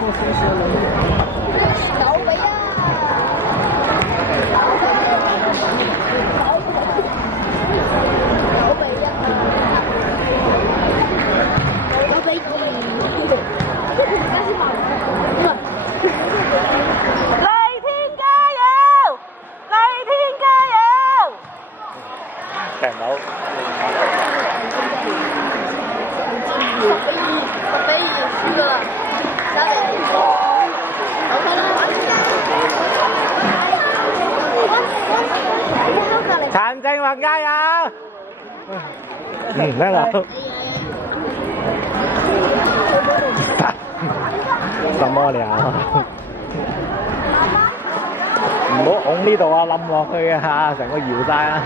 有尾啊！有尾啊！有尾二。黎天加油！黎天加油！踢唔到。10比2輸啦陳正宏加油！聽到。什麼了？唔好拱呢度啊，冧落去啊，成個搖晒啊！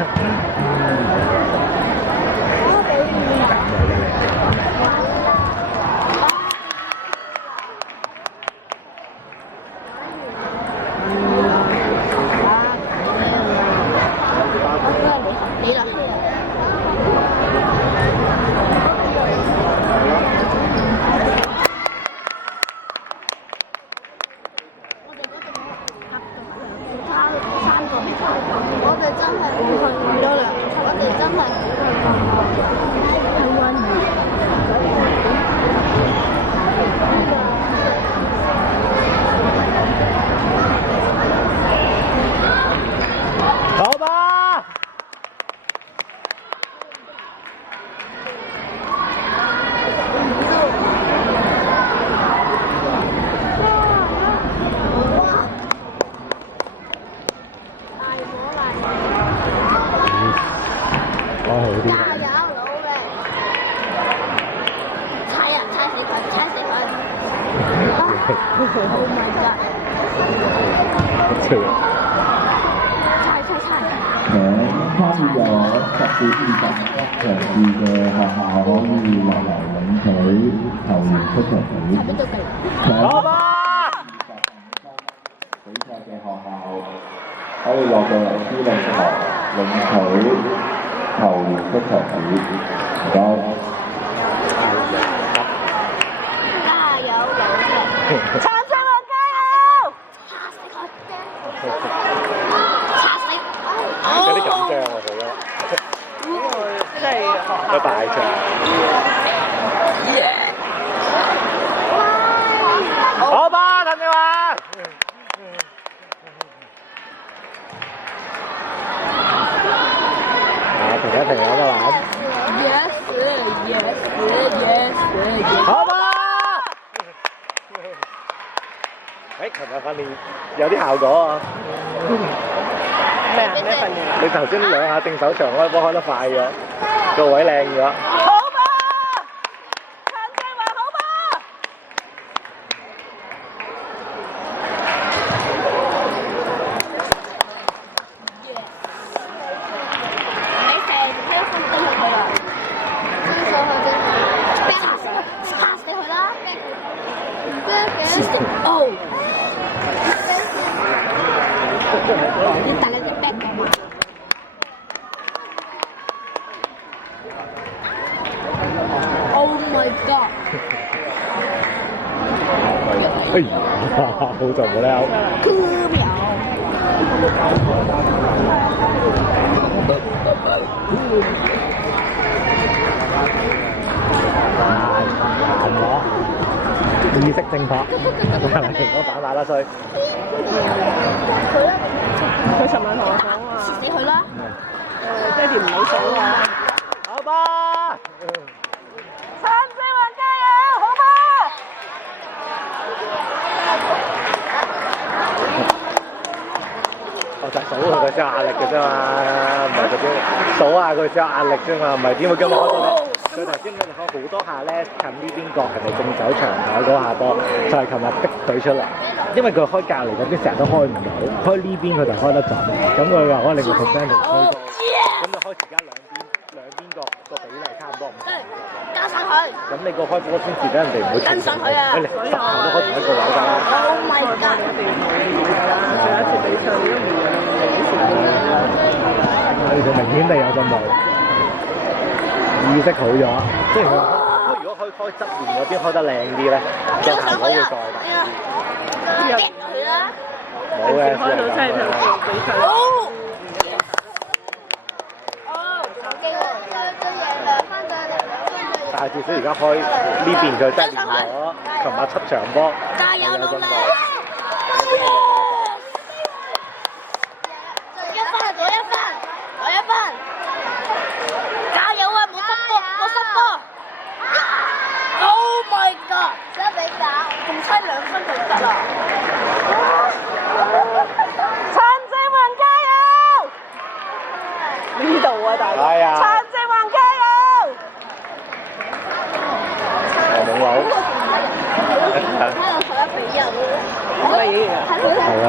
好吧。好啲。加油，努力！踩啊，踩死佢，踩死佢！Oh my god！踩！參與咗10至21場次嘅學校可以落嚟領取球員出場費。好吧。比賽嘅學校可以落到嚟司令台領取球員出場費。唔該。加油，努力！陳正宏加油！擦死！有啲緊張啊，佢咯。即係學校個大場。好吧，陳正宏。停一停有得玩。Yes！好吧。琴日訓練有啲效果啊！咩啊？咩訓練？你頭先兩下正手長開波開得快咗，個位靚咗。好吧，陳正宏好吧。你成條分都入去啦，擦死佢啦！哦！你打你隻 back 幹嘛？Oh my god！哎呀，好就冇啦。科秒。行咗，意識正確，係咪？我反馬啦衰。佢尋晚同我講話，切死佢啦！爹哋唔理數啊。好吧。陳正宏加油，好吧。我就係數佢先有壓力嘅啫嘛，唔係嗰啲數下佢先有壓力啫嘛，唔係點會今日開到咧？佢頭先佢哋開好多下咧，近呢邊角人哋正走長台嗰下波，就係琴日逼佢出嚟，因為佢開隔離嗰邊成日都開唔到，開呢邊佢就開得準，咁佢話可以令個 percentage 推高，咁就開始而家兩邊角個比例差唔多唔同。加上佢。咁你個開波先至俾人哋唔會跟上佢啊！你10球都開同一個位㗎啦。Oh my god！上一次比賽都唔佢明顯地有進步，意識好咗，即係佢如果開開側面嗰邊開得靚啲咧，個效果會再大啲。佢啦，冇嘅，開到真係睇到比賽。但係至少而家開呢邊佢真係練咗，琴日7場波，加油努力！一分攞一分，攞一分，加油啊！冇失波，冇失波。Oh my god！1比9，仲差2分就得啦。陳靜雲加油！呢度啊，大佬！係啊陳靜雲加油！冇佬，咩嘢啊？係咪？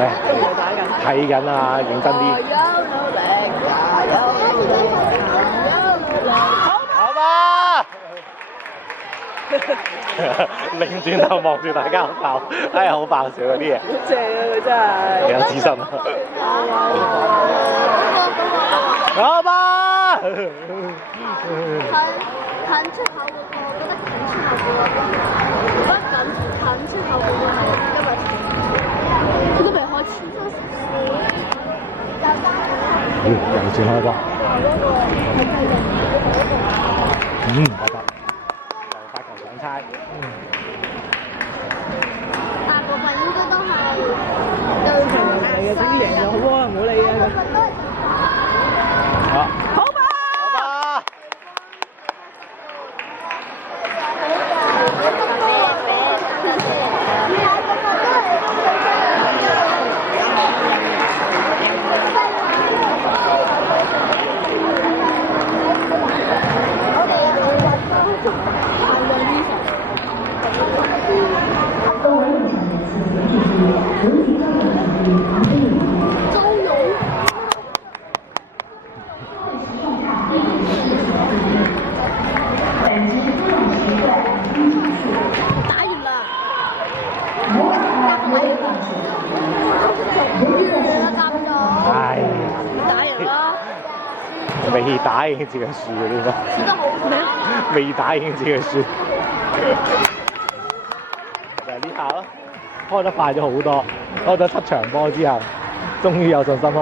打緊。睇緊啊，認真啲。好吧。擰轉頭望住大家爆，哎呀好爆笑嗰啲嘢。好正啊！佢真係。幾有自信啊！好吧。近出口嗰個，覺得近出口嗰個，如果近出口嗰個係因為佢都未開始。又轉開波。8球，又8球上差。大部分應該都係對方係嘅，總之贏就好啊，唔好理啊。好吧。好吧。未打已經自己輸嘅呢個，未打已經自己輸，就係呢下咯，開得快咗好多，開咗7場波之後，終於有信心開。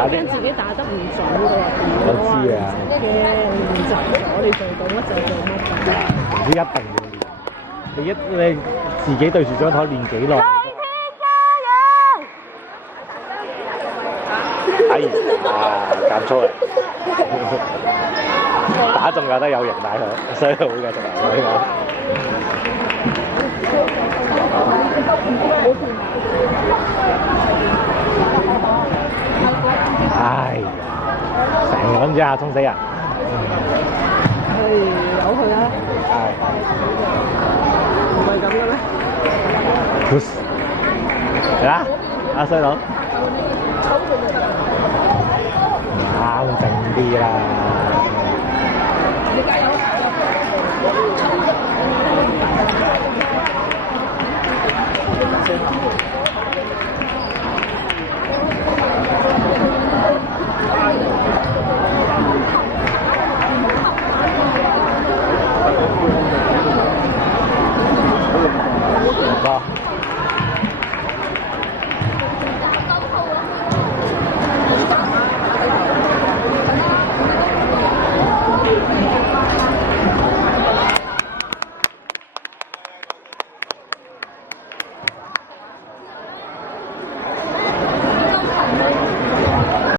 我驚自己打得唔準喎。我知啊。驚就我哋做到乜就做乜。你一定要練，你自己對住張台練幾耐？哎呀，減粗啦！打中有得有型帶佢，所以好嘅仲係呢個。唉，成日咁之下衝死人。由佢啦。係。唔係咁嘅咩？嚟啦，阿衰佬。冷靜啲啦。